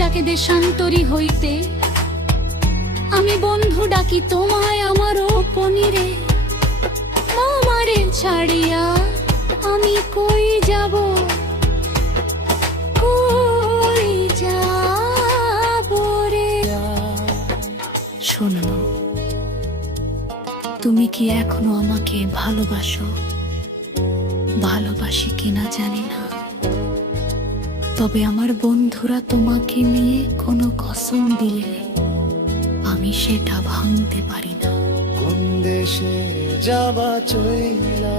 ডাকে দেশান্তরী হইতে, আমি বন্ধু ডাকি তোমায় আমারও পনিরে। আমারে ছাড়িয়া আমি কই যাব, কই যাব রে। শোনো, তুমি কি এখনো আমাকে ভালোবাসো? ভালোবাসি কিনা জানি না, তবে আমার বন্ধুরা তোমাকে নিয়ে কোনো কসম দিলে আমি সেটা ভাঙতে পারি না। কোন দেশে যাবা চইলা